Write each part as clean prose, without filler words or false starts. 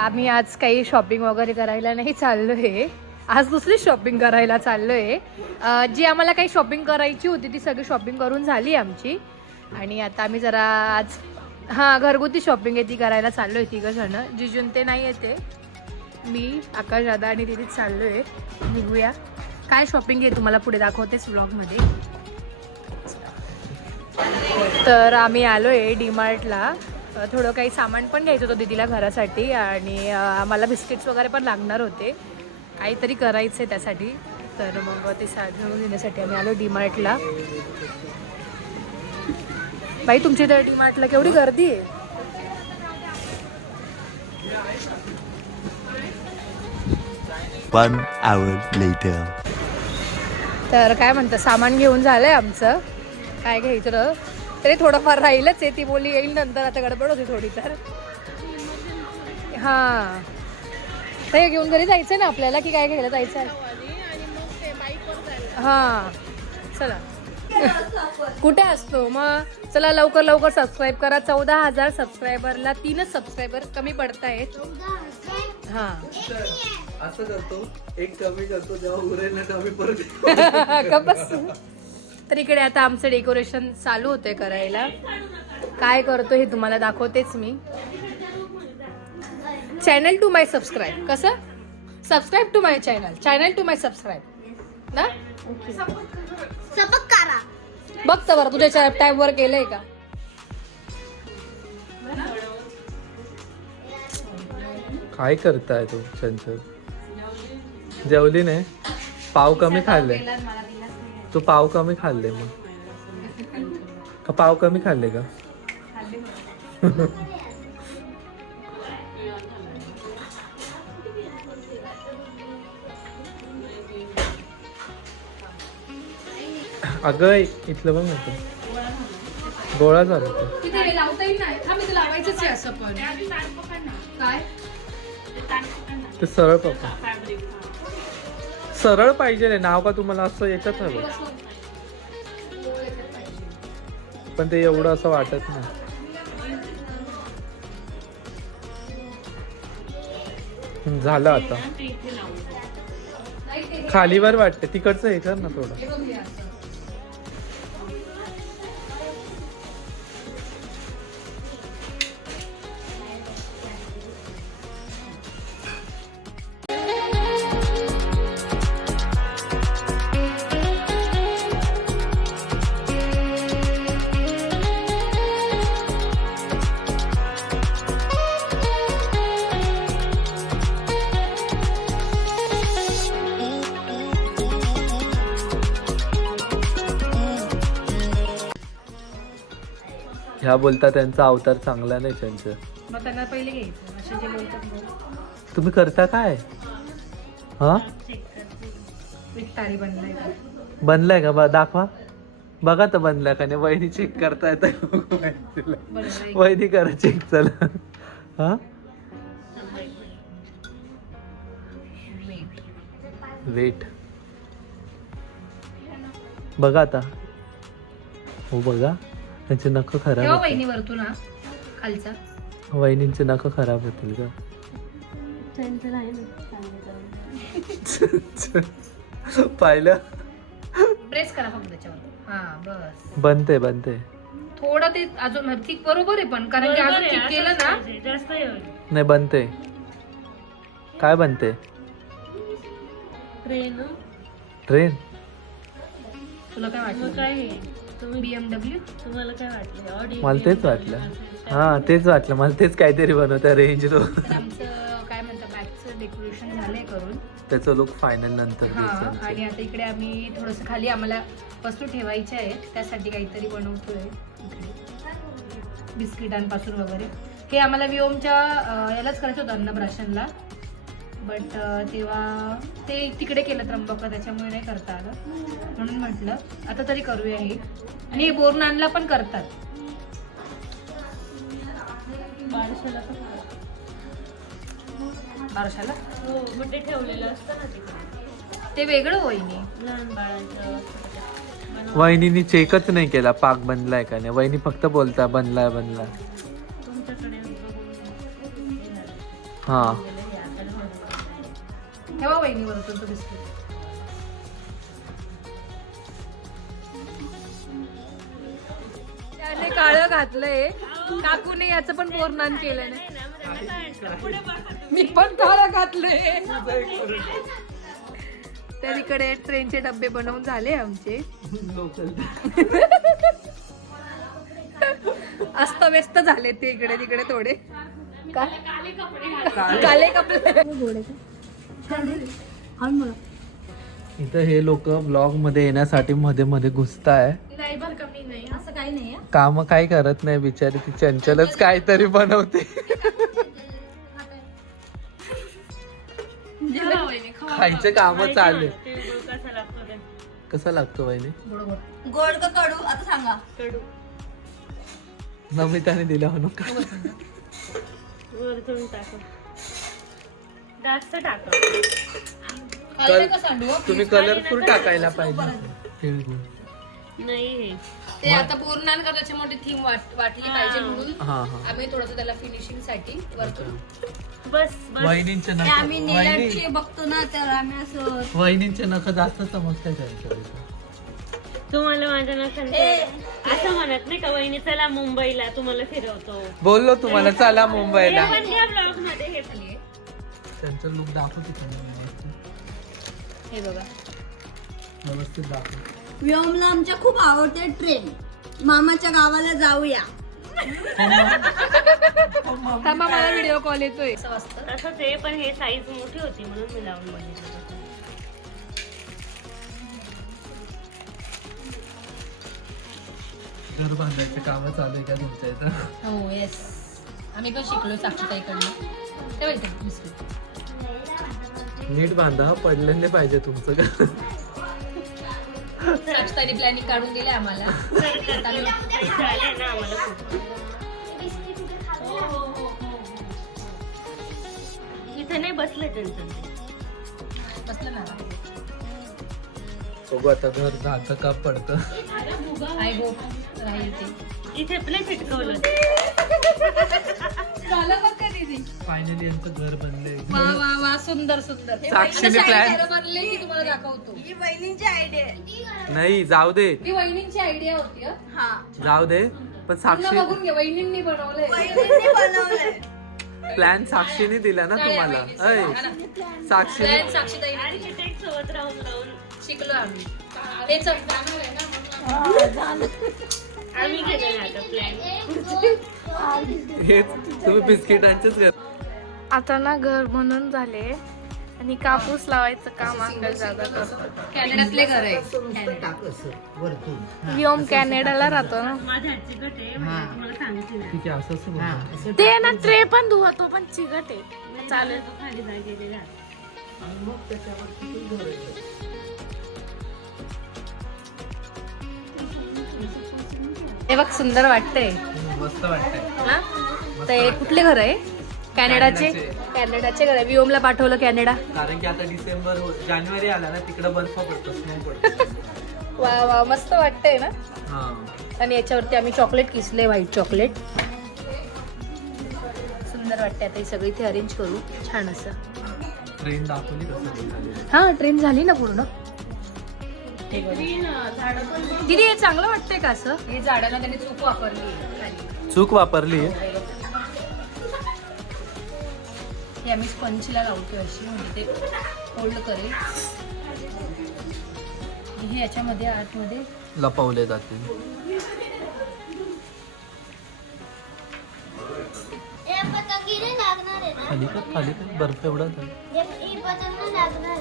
आम्ही आज काही शॉपिंग वगैरे करायला नाही चाललो आहे. आज दुसरी शॉपिंग करायला चाललो आहे. जी आम्हाला काही शॉपिंग करायची होती ती सगळी शॉपिंग करून झाली आमची. आणि आता आम्ही जरा आज घरगुती शॉपिंग आहे ती करायला चाललो आहे. तिघं जण जिजून ते नाही येते, मी आकाश दादा आणि दिदीच चाललो आहे. निघूया. काय शॉपिंग आहे तुम्हाला पुढे दाखवतेच व्लॉगमध्ये. तर आम्ही आलो आहे डीमार्टला. थोडं काही सामान पण घ्यायचं होतं दीदीला घरासाठी आणि आम्हाला बिस्किट्स वगैरे पण लागणार होते. काहीतरी करायचं आहे त्यासाठी. तर मग ते घेऊन घेण्यासाठी आम्ही आलो डीमार्टला. बाई तुमच्या इथे डीमार्टला केवढी गर्दी आहे. One hour later. तर काय म्हणतं सामान घेऊन झालंय आमचं. काय घ्यायचं तरी थोडंफार राहीलच आहे. ती बोली येईल नंतर, आता गडबड होती थोडी. तर हां ते घेऊन घरी जायचं ना आपल्याला, की काय घ्यायला जायचं आहे. हां चला. कुठे असतो मग. चला लवकर लवकर सबस्क्राईब करा. 14,000 सबस्क्रायबरला 3च सबस्क्रायबर कमी पडतायत. हां असं करतो, एक कमी करतो, जेव्हा उरेल ना तेव्हा मी परत बस. तर इकडे आता आमचं डेकोरेशन चालू होतंय करायला. काय करतो हे तुम्हाला दाखवतेच मी. Channel to my subscribe. कसं subscribe to my channel to my subscribe ना. बघ बरं तुझ्या टॅब वर केलंय का. काय करताय तू चंचल. जेवली नाही. पाव कमी खाल्ले. तू पाव कमी खाल्ले मग. पाव कमी खाल्ले का. अगं इथलं बघ ना गोळा झाला तो. तिथे लावता येईल नाही. हा मी ते लावायचंच आहे असं पण. काय ते सरळ पप्पा सरळ पाहिजे नाव का तुम्हाला असं याच्यात हवं. पण ते एवढं असं वाटत नाही. झालं आता. खालीवर वाटते तिकडचं हे कर ना थोडं. ह्या बोलता त्यांचा अवतार चांगला नाही त्यांचं. मग त्यांना पहिले घ्यायचं असे जे बोलतात. तुम्ही करता काय. हा तारी बनलाय का. बनलाय का दाखवा. बघा तर बनलाय का नाही. वहिनी चेक करता येत. वहिनी करा चेक. चला. हा वेट बघा आता. हो बघा त्यांचे नख खराब होतील. वहिनीवर तू ना खालचा. वहिनींचे नख खराब होतील का. पाहिलं. प्रेस करा फक्त त्याच्यावर. हा बस बनते थोडं ते अजून ठीक बरोबर आहे. पण कारण की अजून ठीक केलं ना जास्त नाही बनते. काय बनते. ट्रेन. तुला काय वाटलं. काय BMW. तुम्हाला काय वाटलं. मला तेच वाटलं. हा तेच वाटलं मला. तेच काहीतरी बनवतं रेंज रो. आमचं काय म्हणतात बॅगचं डेकोरेशन झालंय करून. त्याचं लुक फायनल नंतर हा आणि आता इकडे आम्ही थोडंसं खाली आम्हाला वस्तू ठेवायच्या आहेत. त्यासाठी काहीतरी बनवतोय इकडे बिस्किटांपासून वगैरे. हे आम्हाला विओमच्या यालाच करायचं होतं अन्नप्राशनला. बट तेव्हा ते तिकडे केलं त्र्यंबकला, त्याच्यामुळे नाही करता आलं. म्हणून म्हटलं आता तरी करूया हे. आणि हे बोरनानला पण करतात. बारशाला गुड्डे ठेवलेलं असतं ना तिकडे. ते वेगळं वहिनी. लहान बाळाचं वहिनीनी चेकच नाही केला पाक बनलाय का नाही. वहिनी फक्त बोलता बनलाय. तुमच्याकडे हा ठेवा वहिनी वरतून तो बिस्किट. त्याने काळं घातलंय, काकूने याचं पण बोरनान केलं नाही. मी पण काळं घातलंय. तर इकडे ट्रेनचे डब्बे बनवून झाले आमचे. अस्तव्यस्त झाले ते इकडे तिकडे थोडे. काले कपडे. इथं हे लोक ब्लॉग मध्ये येण्यासाठी मध्ये मध्ये घुसताय. नाही बरं कमी नाही, असं काही नाही. काम काही करत नाही बिचारी, ती चंचलच काहीतरी बनवते. खायचे काम चालू. कसा लागतो वहिनी? गोड का कडू आता सांगा. कडू नमिताने दिला म्हणून का? वरतून टाका, जास्त टाका. तुम्ही कलरफुल टाकायला पाहिजे. तिळगुळ. नाही ते आता बोरनान का त्याच्यामध्ये थीम वाटली पाहिजे म्हणून हा हा. आम्ही थोडस त्याला फिनिशिंग साठी वरतून. बस बस. वहिनींचे ते आम्ही नख नीलाची बघतो ना तर आम्ही असं वहिनींचे नख जास्त समजते त्यांच्या. तुम्हाला माझ्या नखांचे असं म्हणत नाही का वहिनी चला मुंबईला तुम्हाला फिरवतो. बोललो तुम्हाला चला मुंबईला. हे पण या ब्लॉग मध्ये हे पण आहे. त्यांचं लुक दाखवते तुम्हाला. हे बघा व्यवस्थित दाखव. व्योमला आमच्या खूप आवडते ट्रेन. मामाच्या गावाला जाऊया. थांबा मला व्हिडिओ कॉल येतोय. असं वाजतं. तसंच आहे पण हे साईज मोठी होती म्हणून मी लावून बघितलं. घर बांधायचे काम चालू आहे का तुमच्या इथं? हो येस, आम्ही पण शिकलो साक्षीताईकडनं. ठेवायचं बिस्किट. नीट बांधा, पडलं नाही पाहिजे तुमचं का. साक्षीताईने प्लॅनिंग काढून दिले आम्हाला. झालंय ना आम्हाला खूप. इथे नाही बसले त्यांचं. बसलं ना. बघू आता घर जातं का पडतं. आय होप राहील ते. इथे प्ले चिटकवलं. झालं बघ का दीदी. फायनली यांचं घर बनलंय. वा वा वा, सुंदर सुंदर. साक्षीने प्लॅन घरं बनले की तुम्हाला दाखवतो. ही बहिणींची आयडिया आहे. नाही जाऊ दे, ही वहिनींची आयडिया होती हं. हा जाऊ दे, पण पूर्ण साक्षी बघून घे, वहिनींनी बनवलंय. बहिणींनी बनवलंय. प्लॅन साक्षीने दिला ना तुम्हाला. अय साक्षीने. प्लॅन साक्षीताईने दिली. आर्किटेक्ट सोबत राहून राहून शिकलो आम्ही. हेच आम्ही केलं ना आता प्लॅन. हेच तुम्ही बिस्किटांचेच घर. आता ना घर बनून झाले आणि कापूस लावायचं काम आपल्याला जादा करतो. कॅनडातले घर आहे. व्योम कॅनडाला राहतो ना. माझ्या हातची गट आहे म्हणजे तुम्हाला सांगितलं ना. ठीक आहे, असंच बोला. ते ना ट्रे पण धुवतो पण चिकट आहे. चालेल. तो खाली जाय गेलेला. हे बघ सुंदर वाटतंय. मस्त वाटतंय. हा? ते कुठले घर आहे? कॅनडाचे. कॅनडाचे. कॅनडाचे घर आहे. व्योमला पाठवलं कॅनडा. कारण की आता जानेवारी आला ना, तिकडे बर्फ पडतो, स्नो पडतो. वा वा, मस्त वाटतंय ना. हा. आणि याच्यावरती आम्ही चॉकलेट किसले, व्हाईट चॉकलेट. सुंदर वाटते. आता हे सगळं इथे अरेंज करू छान असं. ट्रेन दाखवली कसं. हा ट्रेन झाली ना पूर्ण. दीदी हे चांगलं वाटतंय का असं? हे झाडांना त्यांनी चूक वापरली. चूक वापरली. हे आम्ही स्पंजला लावतोय अशी, म्हणजे ते होल्ड करेल. हे याच्यामध्ये आतमध्ये लपवले जाते. खाली का खाली का बर्फ एवढा झाला.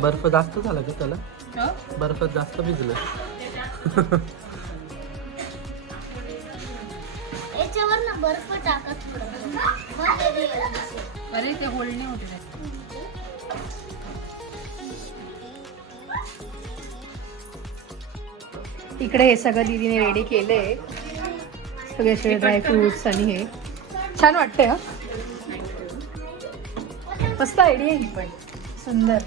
बर्फ जास्त झाला का त्याला? बर्फ जास्त भिजलं. याच्यावर ना बर्फ टाकत अरे ते होल्ड नाही होते. इकडे हे सगळं दीदीने रेडी केलंय. सगळे असे ड्रायफ्रुट्स आणि हे छान वाटतंय. हा मस्त आयडिया ही पण सुंदर.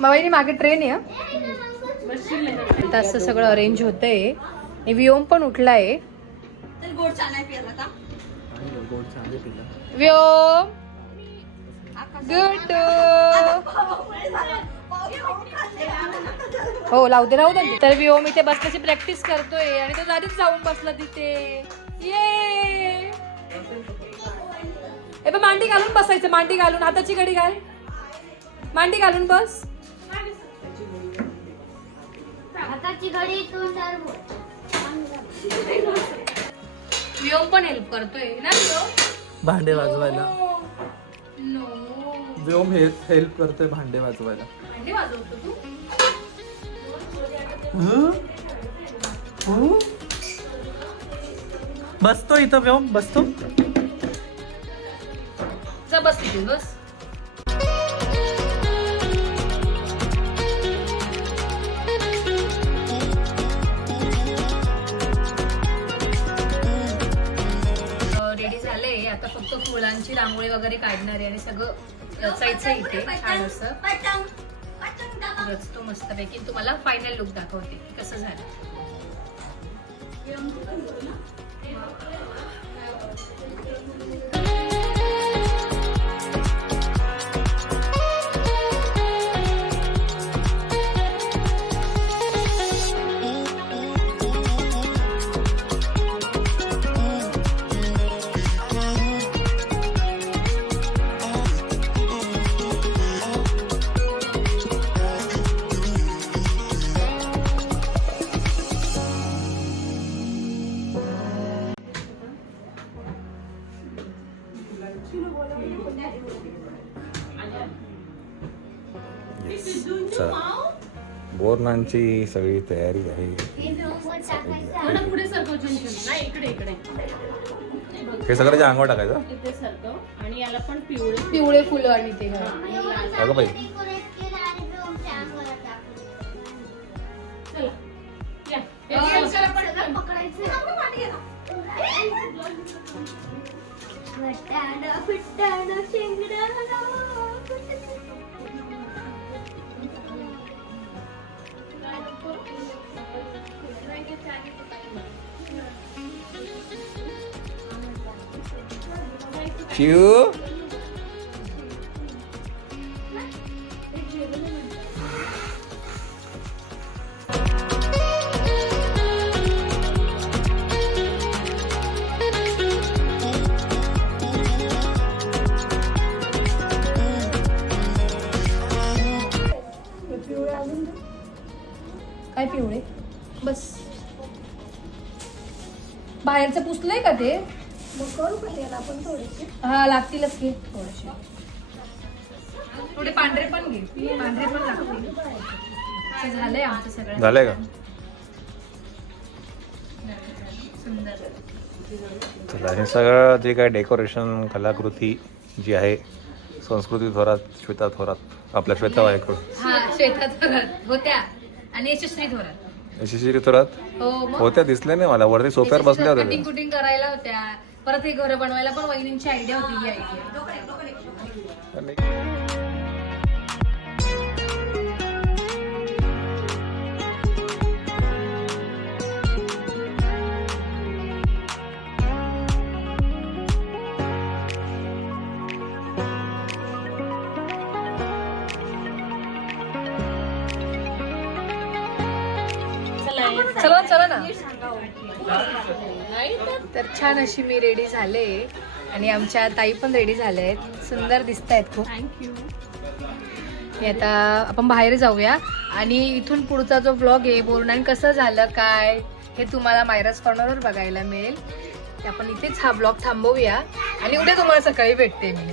मावळीने मागे ट्रेन आहे. आता असं सगळं अरेंज होतंय. व्योम पण उठलाय. तर गोड चहा नाही पियाला का? व्योम गुड. हो लावते राहू दे. तर व्योम इथे बसण्याची प्रॅक्टिस करतोय आणि तो आधीच जाऊन बसला तिथे. ये पण मांडी घालून बसायचं. मांडी घालून हाताची घडी घाल. मांडी घालून बस. हाताची घडी तोंडावर बोट. व्योम पण हेल्प करतोय ना व्योम. भांडे वाजवायला. नो व्योम हेल्प करतोय भांडे वाजवायला. भांडी वाजवतो तू. बसतो इथं व्योम बसतो. जा बस तिथे बस. रेडी झाले. आता फक्त फुलांची रांगोळी वगैरे काढणार आहे आणि सगळं रचायचं इथे छान असं रचतो मस्तपैकी. तुम्हाला फायनल लुक दाखवते की कसं झालं. बोरनांची सगळी तयारी आहे. पुढे सरकव नाही इकडे इकडे हे सगळं जे अंगावर टाकायचं. इथे सरकव आणि याला पण पिवळे पिवळे फुलं आणि ते अगं बाई चिऊ. काय पिवळे बस. बाहेरचं पुसलंय का ते. हा लागतीलच की थोडेसे. थोडे पांढरे पण घे. पांढरे पण लागतील. झालंय आमचं सगळं. झालंय का. सुंदर. चला हे सगळं जे काय डेकोरेशन कलाकृती जी आहे संस्कृती थोरात श्वेता थोरात आपल्या श्वेता वायकडून. हा श्वेता थोरात होत्या आणि यशस्वी थोरात. यशस्वी थोरात हो मग होत्या दिसल्या नाही मला. वरती सोप्यावर बसल्या होत्या कटिंग कुटिंग करायला होत्या. परत हे घर बनवायला पण वहिनींची आयडिया होती. ही आयडिया चला चला ना. तर छान अशी मी रेडी झाले आणि आमच्या ताई पण रेडी झाल्या आहेत. सुंदर दिसत आहेत खूप. मी आता आपण बाहेर जाऊया आणि इथून पुढचा जो व्लॉग आहे बोरनान कसं झालं काय हे तुम्हाला मायराज कॉर्नरवर बघायला मिळेल. आपण इथेच हा व्लॉग थांबवूया आणि उद्या तुम्हाला सकाळी भेटते मी.